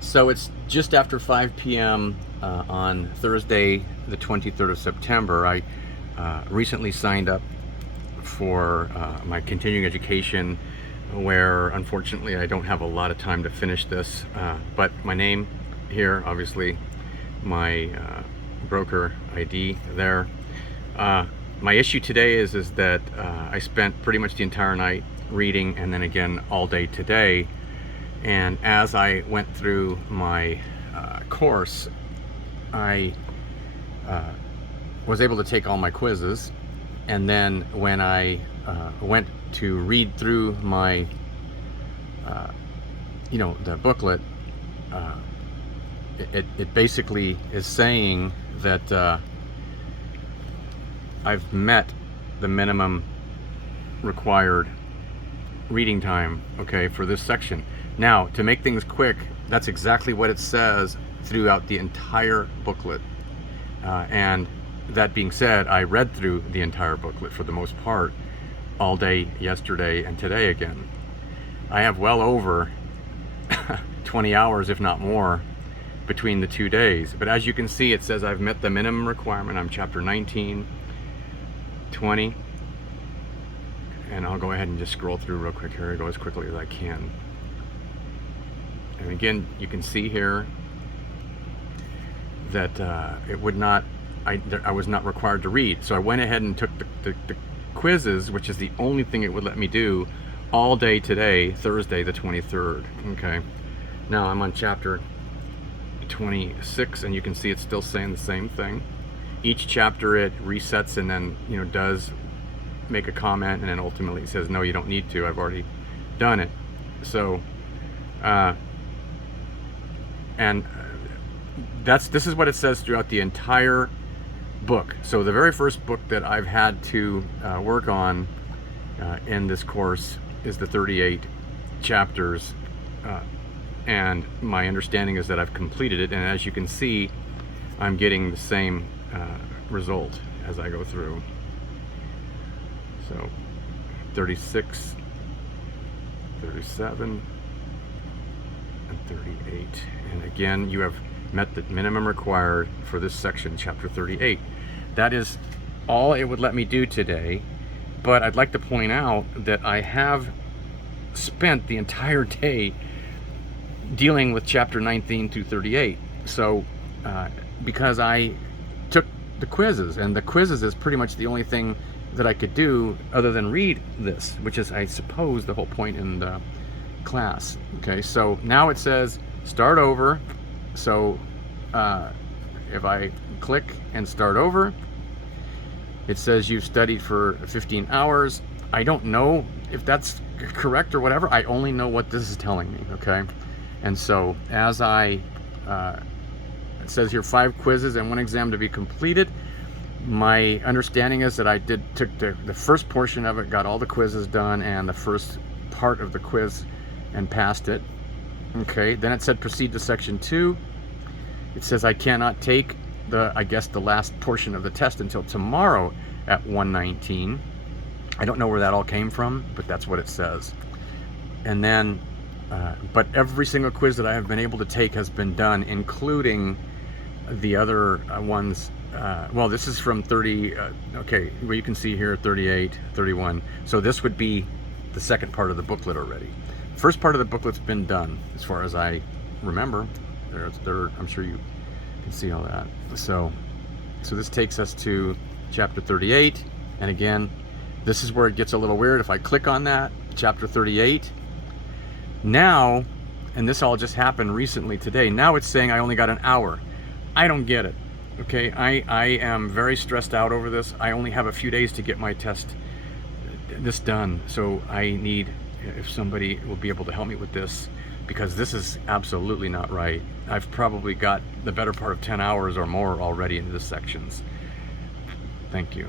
So it's just after 5 p.m. On Thursday, the 23rd of September. I recently signed up for my continuing education, where unfortunately I don't have a lot of time to finish this. But my name here, obviously, my broker ID there. My issue today is that I spent pretty much the entire night reading, and then again all day today. And as I went through my course, I was able to take all my quizzes. And then when I went to read through my, the booklet, it basically is saying that I've met the minimum required reading time, okay, for this section. Now, to make things quick, that's exactly what it says throughout the entire booklet. And that being said, I read through the entire booklet for the most part all day yesterday and today again. I have well over 20 hours, if not more, between the 2 days. But as you can see, it says I've met the minimum requirement. I'm chapter 19, 20, and I'll go ahead and just scroll through real quick here. I go as quickly as I can. And again, you can see here that it would not, I was not required to read. So I went ahead and took the quizzes, which is the only thing it would let me do all day today, Thursday the 23rd. Okay. Now I'm on chapter 26, and you can see it's still saying the same thing. Each chapter it resets and then does make a comment, and then ultimately it says no, you don't need to, I've already done it. So and this is what it says throughout the entire book. So the very first book that I've had to work on in this course is the 38 chapters, and my understanding is that I've completed it, and as you can see, I'm getting the same result as I go through. So 36, 37, and 38. And again, you have met the minimum required for this section, chapter 38. That is all it would let me do today. But I'd like to point out that I have spent the entire day dealing with chapter 19 through 38. So because I took the quizzes, and the quizzes is pretty much the only thing that I could do other than read this, which is, I suppose, the whole point in the class. Okay, so now it says start over. So if I click and start over, it says you've studied for 15 hours. I don't know if that's correct or whatever. I only know what this is telling me, okay? And so as it says here 5 quizzes and 1 exam to be completed. My understanding is that I took the first portion of it, got all the quizzes done, and the first part of the quiz, and passed it. Okay, then it said proceed to section 2. It says I cannot take the last portion of the test until tomorrow at 1:19. I don't know where that all came from, but that's what it says. And then, but every single quiz that I have been able to take has been done, including the other ones. Well, this is from 30, okay, well, you can see here 38, 31. So this would be the second part of the booklet already. First part of the booklet's been done, as far as I remember. There, I'm sure you can see all that. So this takes us to chapter 38. And again, this is where it gets a little weird. If I click on that, chapter 38, now, and this all just happened recently today, now it's saying I only got an hour. I don't get it. Okay, I am very stressed out over this. I only have a few days to get my test this done. So I need, if somebody will be able to help me with this, because this is absolutely not right. I've probably got the better part of 10 hours or more already into the sections. Thank you.